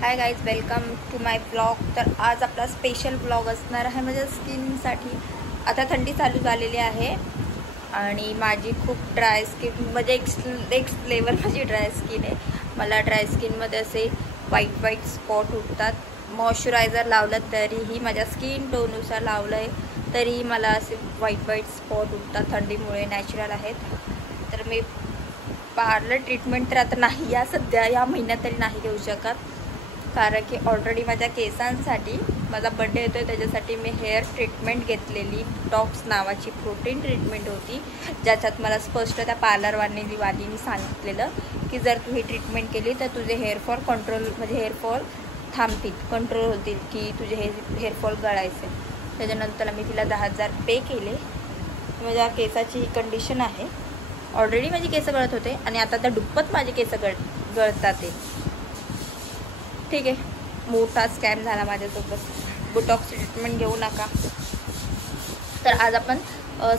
High guys, welcome to my blog. तर आज आपला स्पेशल ब्लॉग असणार आहे माझ्या स्किनसाठी. आता थंडी चालू झालेली आहे आणि माझी खूप ड्राय स्किन म्हणजे एक फ्लेवर माझी ड्राय स्किन आहे. मला ड्राय स्किनमध्ये असे वाईट स्पॉट उठतात. मॉइश्चरायझर लावलं तरीही माझ्या स्किन टोननुसार लावलं आहे तरीही मला असे वाईट स्पॉट उठतात. थंडीमुळे नॅचरल आहेत. तर मी पार्लर ट्रीटमेंट तर आता नाही, या सध्या या महिन्यात तरी नाही घेऊ शकत, कारण की ऑलरेडी माझ्या केसांसाठी माझा बड्डे येतो आहे. त्याच्यासाठी मी हेअर ट्रीटमेंट घेतलेली. टॉक्स नावाची प्रोटीन ट्रीटमेंट होती, ज्याच्यात मला स्पष्ट त्या पार्लरवालीने सांगितलेलं की जर तू ही ट्रीटमेंट केली तर तुझे हेअरफॉल कंट्रोल म्हणजे हेअरफॉल थांबतील, कंट्रोल होतील, की तुझे हेअरफॉल गळायचे. त्याच्यानंतर मी तिला 10,000 पे केले. माझ्या केसाची ही कंडिशन आहे. ऑलरेडी माझी केस गळत होते आणि आता त्या दुप्पट माझे केस गळतात ते. ठीक आहे, मोठा स्कॅम झाला माझ्यासोबत. बोटॉक्स ट्रीटमेंट घेऊ नका. तर आज आपण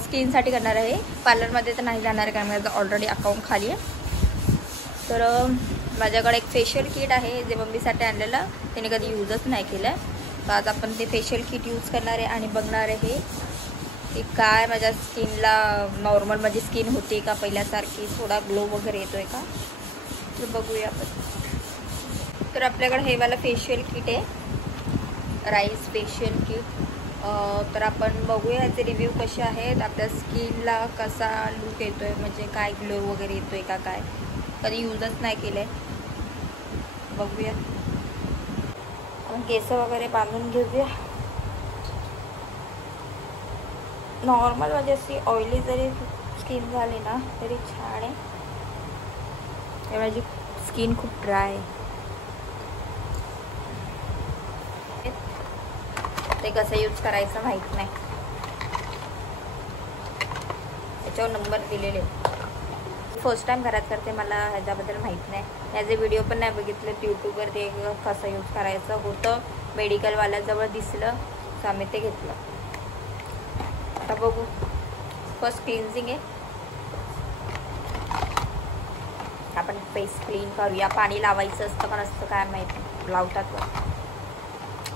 स्किनसाठी करणार आहे. पार्लरमध्ये तर नाही जाणार आहे, कारण माझं ऑलरेडी अकाउंट खाली आहे. तर माझ्याकडे एक फेशियल किट आहे जे मम्मीसाठी आणलेलं, त्याने कधी यूजच नाही केलं आहे. तर आज आपण ते फेशियल किट यूज करणार आहे आणि बघणार आहे की काय माझ्या स्किनला नॉर्मल माझी स्किन होते का पहिल्यासारखी, थोडा ग्लो वगैरे येतो आहे का, तर बघूया आपण. तर आपल्याकडे हे वाला फेशियल किट आहे, राईस फेशियल किट. तर आपण बघूया याचे रिव्ह्यू कसे आहेत, आपल्या स्किनला कसा लुक येतो आहे, म्हणजे काय ग्लो वगैरे येतो आहे का, काय कधी यूजच नाही केलं आहे. बघूया. आपण केस वगैरे बांधून घेऊया. नॉर्मल म्हणजे अशी ऑइली जरी स्किन झाली ना तरी छान आहे. माझी स्किन खूप ड्राय आहे. ते कसं यूज करायचं माहीत नाही. त्याच्यावर नंबर दिलेले. फर्स्ट टाइम घरात करते, मला ह्याच्याबद्दल माहीत नाही. याचे व्हिडिओ पण नाही बघितले यूट्यूबवर. ते कसं यूज करायचं होतं, मेडिकलवाल्याजवळ दिसलं तर आम्ही ते घेतलं. आता बघू. फर्स्ट क्लिन्झिंग आहे. आपण फेस क्लीन करूया. पाणी लावायचं असतं का नसतं काय माहिती, लावतात वर.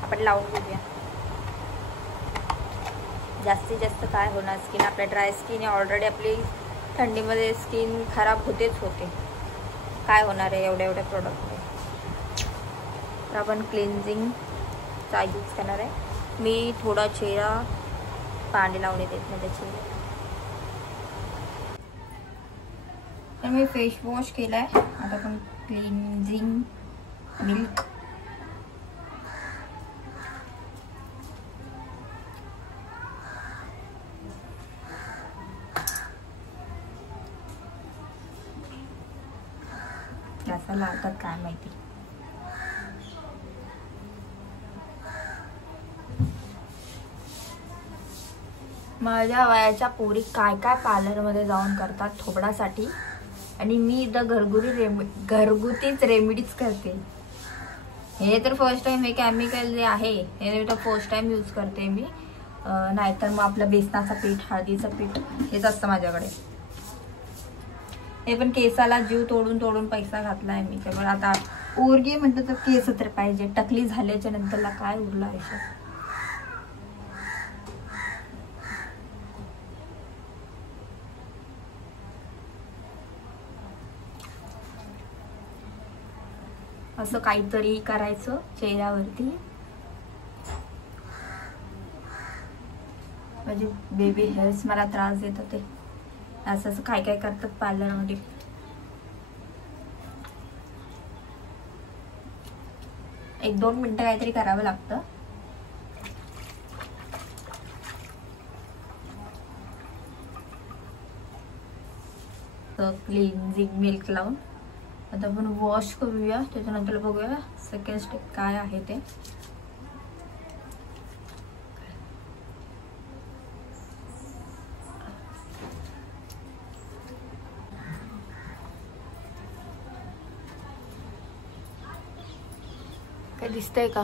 आपण लावून घेऊया. जास्तीत जास्त काय होणार, स्किन आपल्या ड्राय स्किन आहे ऑलरेडी. आपली थंडीमध्ये स्किन खराब होतेच होते. काय होणार आहे एवढ्या प्रोडक्टने. तर आपण क्लिन्झिंगचा यूज करणार आहे. मी थोडा चेहरा पाणी लावून येते माझ्या चेहऱ्याला. तर मी फेस वॉश केला आहे. आता आपण क्लिन्झिंग मिल्क कसं लावतात काय माहिती. माझ्या वयाच्या पोरी काय काय पार्लरमध्ये जाऊन करतात थोबडासाठी, आणि मी इथं घरगुतीच रेमेडीज करते. हे तर फर्स्ट टाइम, हे केमिकल जे आहे हे तर फर्स्ट टाइम यूज करते मी. नाहीतर मग आपलं बेसनाचं पीठ, हळदीचं पीठ हेच असतं माझ्याकडे. हे पण केसाला जीव तोडून पैसा घातला आहे मी. त्यामुळे आता पोरगी म्हटलं तर केस तर पाहिजे. टकली झाल्याच्या नंतरला काय उरलं आयुष्य. असं काहीतरी करायचं चेहऱ्यावरती. म्हणजे बेबी हेअर्स मला त्रास देतात. ते असं काय करतात पार्लरमध्ये. एक 2 मिनिटं काहीतरी करावं लागतं. क्लिन्झिंग मिल्क लावून आता आपण वॉश करूया. त्याच्यानंतर बघूया सेकंड स्टेप काय आहे ते. काय दिसतंय का?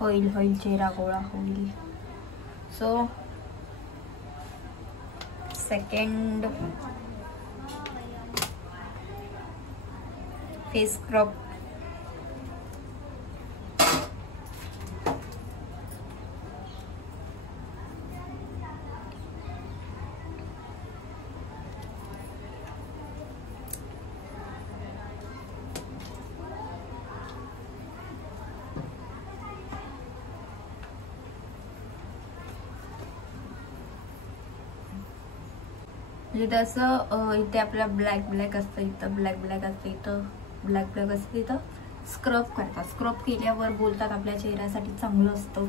होईल चेहरा गोळा होईल. So second face scrub. म्हणजे तसं इथे आपला ब्लॅक असतं, इथं ब्लॅक असतं, इथं ब्लॅक असतं, इथं स्क्रब करतात. स्क्रब केल्यावर बोलतात आपल्या चेहऱ्यासाठी चांगलं असतं.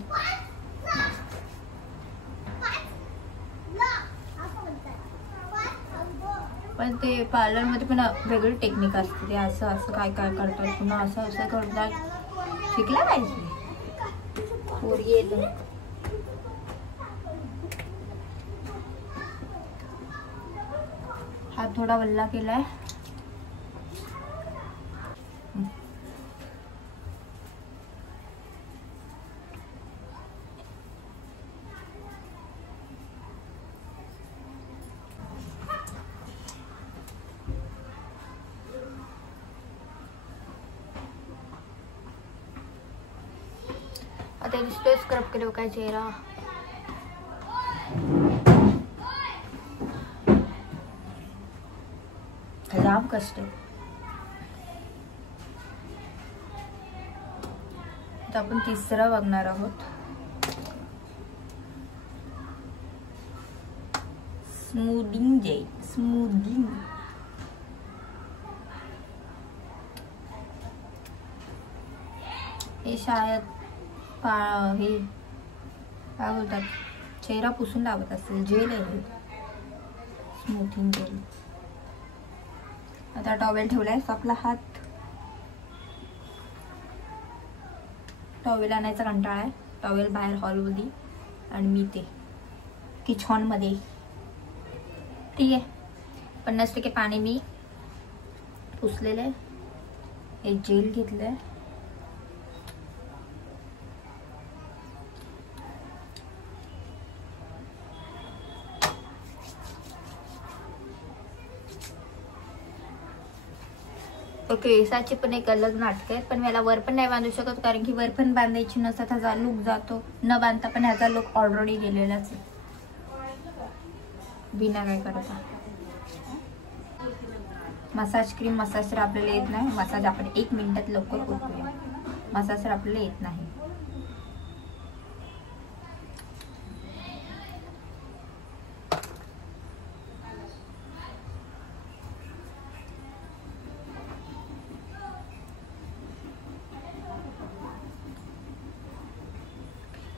पण ते पार्लरमध्ये पण वेगळी टेक्निक असते. ते असं असं काय काय करतात, पुन्हा असं असं करतात. शिकला पाहिजे पोरगी येतं. हात थोडा वल्ला केलाय. आता दिसतोय स्क्रब केल्यावर काय चेहरा. जाम कष्ट आहे. आता आपण तिसरा बघणार आहोत. Smoothing gel. स्मूदिंग हे शायद हे काय बोलतात, चेहरा पुसून लावत असेल. जेल आहे, स्मूथिंग जेल. आता टॉवेल ठेवलाय. आपला हात टॉवेल आणायचा कंटाळा आहे. टॉवेल बाहेर हॉलमध्ये आणि मी ते किचन मध्ये. ठीक आहे, 50% पाणी मी पुसलेलं आहे. एक जेल घेतलंय. केसाची पण एक अलग नाटक आहे. पण मला वर पण नाही बांधू शकत, कारण की वर पण बांधायची नसतात, ह्याचा लुक जातो. न बांधता पण ह्याचा लुक ऑलरेडी गेलेलाच आहे बिना काय करता. मसाज क्रीम, मसाज तर आपल्याला येत नाही. मसाज आपण 1 मिनिटात लवकर करूया. मसाज तर आपल्याला येत नाही.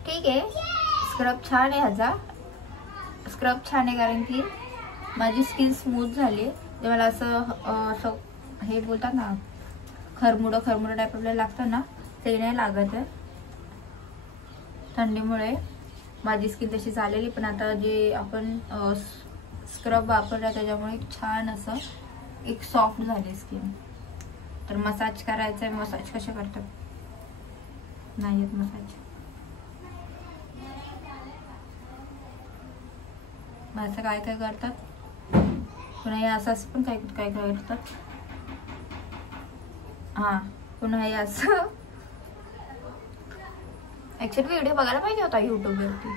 ठीक आहे, स्क्रब छान आहे. ह्याचा स्क्रब छान आहे कारण की माझी स्किन स्मूथ झाली. जे मला असं हे बोलतात ना, खरमुडं टाईप आपल्याला लागतं ना, ते नाही लागत आहे. थंडीमुळे माझी स्किन तशी झालेली. पण आता जे आपण स्क्रब वापरला त्याच्यामुळे छान असं एक सॉफ्ट झाली स्किन. तर मसाज करायचा आहे. मसाज कसे करतात, नाही येत मसाज. असं काय काय करतात, पुन्हा हे असं पण काय काय करतात. हां, पुन्हा हे असं. ऍक्च्युअली व्हिडिओ बघायला पाहिजे होता यूट्यूबवरती,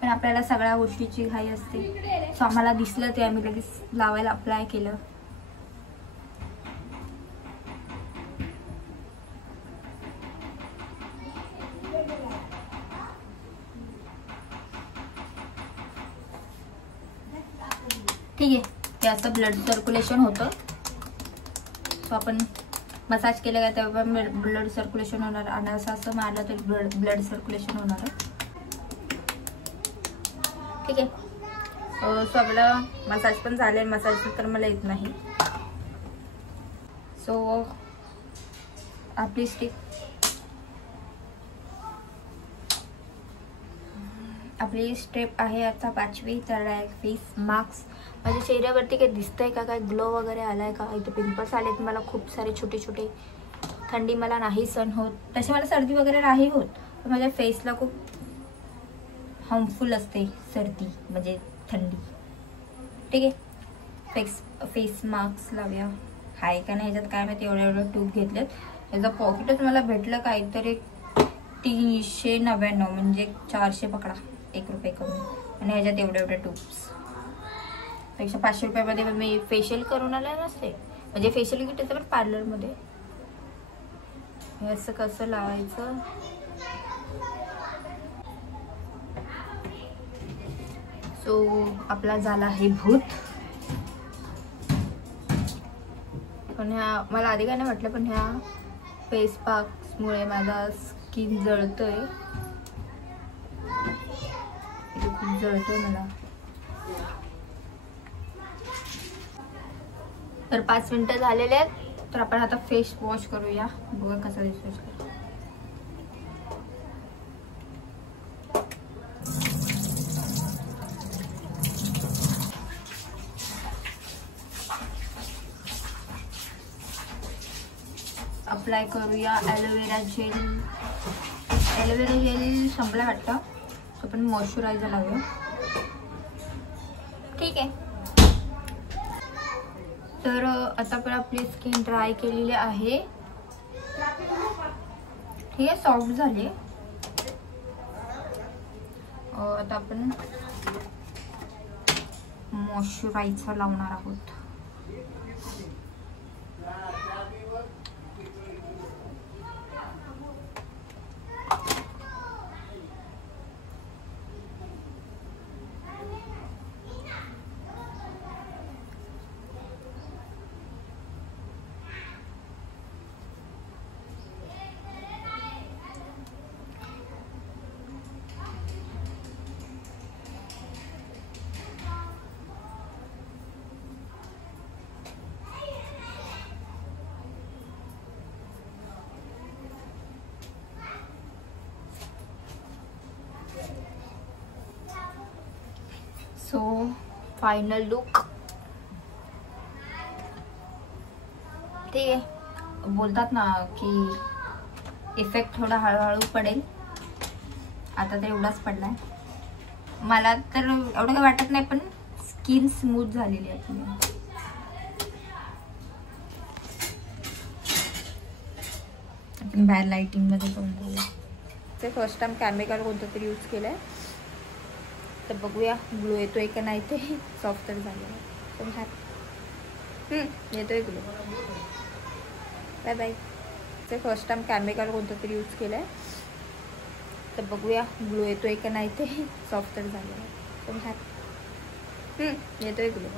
पण आपल्याला सगळ्या गोष्टीची घाई असते. सो आम्हाला दिसलं ते आम्ही लगेच लावायला अप्लाय केलं. ठीक आहे, ते असं ब्लड सर्क्युलेशन होतं. सो आपण मसाज केलं का तेव्हा ब्लड सर्क्युलेशन होणार. आणि असं मारलं तर ब्लड सर्क्युलेशन होणार आहे. ठीक आहे, सो आपला मसाज पण झाले. मसाज तर मला येत नाही. सो आपली स्टिक, आपली स्टेप आहे आता 5वी. तर फेस मास्क. माझ्या चेहऱ्यावरती काही दिसतंय का, काय ग्लो वगैरे आलाय का, इथे पिंपल्स आलेत मला खूप सारे छोटे छोटे. थंडी मला नाही सहन होत. तसे मला सर्दी वगैरे नाही होत, पण माझ्या फेसला खूप हार्मफुल असते सर्दी म्हणजे थंडी. ठीक आहे, फेस मास्क लावूया. आहे का नाही ह्याच्यात काय माहिती, एवढं ट्यूब घेतलेत. ह्याचं पॉकेटच मला भेटलं काहीतरी 399, म्हणजे 400 पकडा, 1 रुपये कमी. आणि ह्याच्यात एवढे ट्यूब्स पेक्षा 500 रुपयामध्ये मी फेशियल करून आले नसते. म्हणजे फेशियल किट येतं पण पार्लरमध्ये. हे असं कसं लावायचं, सो आपला झाला आहे भूत. पण ह्या मला आधी काय नाही वाटलं, पण ह्या फेस पॅक्समुळे माझा स्किन जळतोय, खूप जळतोय मला. तर 5 मिनिटं झालेले आहेत. तर आपण आता फेस वॉश करूया, बघा कसा दिसतो. अप्लाय करूया ॲलोवेरा जेल. ॲलोवेरा जेल संपला वाटतं, आपण मॉइश्चरायझर लावूया. ठीक आहे. तर आता पण आपली स्किन ड्राय केलेली आहे. ठीक आहे, सॉफ्ट झाली. आता आपण मॉइश्चरायझर लावणार आहोत. So final look. ठीक आहे, बोलतात ना की इफेक्ट थोडा हळूहळू पडेल. आता तर एवढाच पडलाय. मला तर एवढं काही वाटत नाही, पण स्किन स्मूथ झालेली आहे आपली. आपण बाहेर लाइटिंग मध्ये पण ते फर्स्ट टाइम केमिकल कोणतं तरी यूज केलंय. तर बघूया ग्लो येतोय का नाही. ते सॉफ्ट तर झालं, पण येतोय ग्लो. Bye bye. ते फर्स्ट टाइम केमिकल कोणतं तरी यूज केलंय. तर बघूया ग्लो येतोय का नाही. ते सॉफ्ट तर झालं, पण येतोय ग्लो.